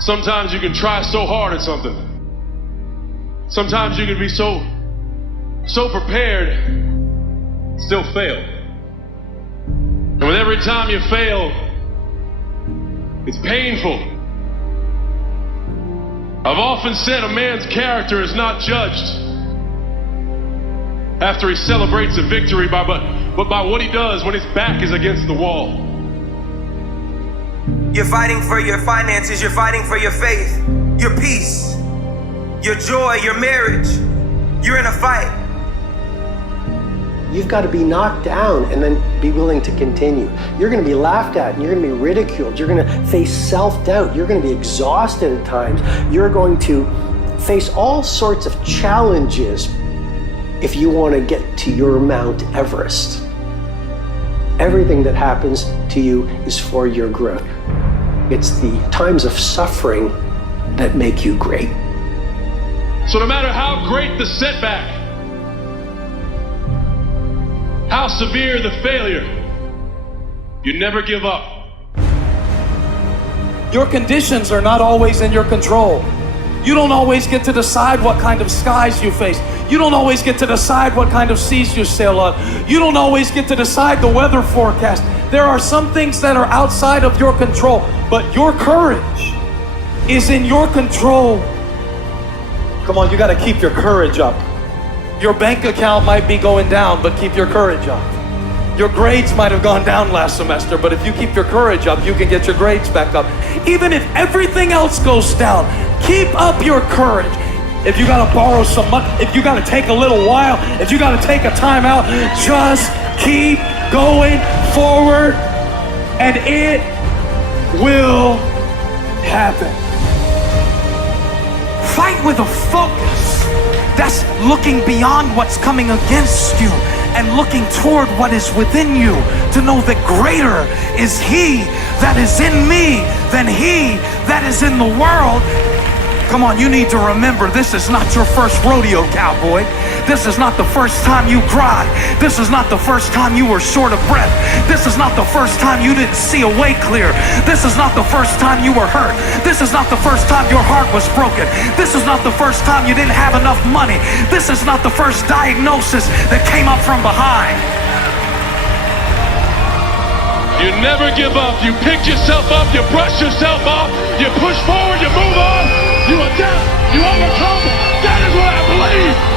Sometimes you can try so hard at something. Sometimes you can be so prepared, still fail. And with every time you fail, it's painful. I've often said a man's character is not judged after he celebrates a victory but by what he does when his back is against the wall. You're fighting for your finances, you're fighting for your faith, your peace, your joy, your marriage. You're in a fight. You've got to be knocked down and then be willing to continue. You're going to be laughed at and you're going to be ridiculed. You're going to face self-doubt. You're going to be exhausted at times. You're going to face all sorts of challenges if you want to get to your Mount Everest. Everything that happens to you is for your growth. It's the times of suffering that make you great. So no matter how great the setback, how severe the failure, you never give up. Your conditions are not always in your control. You don't always get to decide what kind of skies you face. You don't always get to decide what kind of seas you sail on. You don't always get to decide the weather forecast. There are some things that are outside of your control, but your courage is in your control. Come on, you got to keep your courage up. Your bank account might be going down, but keep your courage up. Your grades might have gone down last semester, but if you keep your courage up, you can get your grades back up. Even if everything else goes down, keep up your courage. If you gotta borrow some money, if you gotta take a little while, if you gotta take a time out, just keep going forward and it will happen. Fight with a focus that's looking beyond what's coming against you and looking toward what is within you, to know that greater is He that is in me than he that is in the world. Come on, you need to remember, this is not your first rodeo, cowboy. This is not the first time you cried. This is not the first time you were short of breath. This is not the first time you didn't see a way clear. This is not the first time you were hurt. This is not the first time your heart was broken. This is not the first time you didn't have enough money. This is not the first diagnosis that came up from behind. You never give up. You pick yourself up, you brush yourself off, you push forward, you move on, you adapt, you overcome. That is what I believe.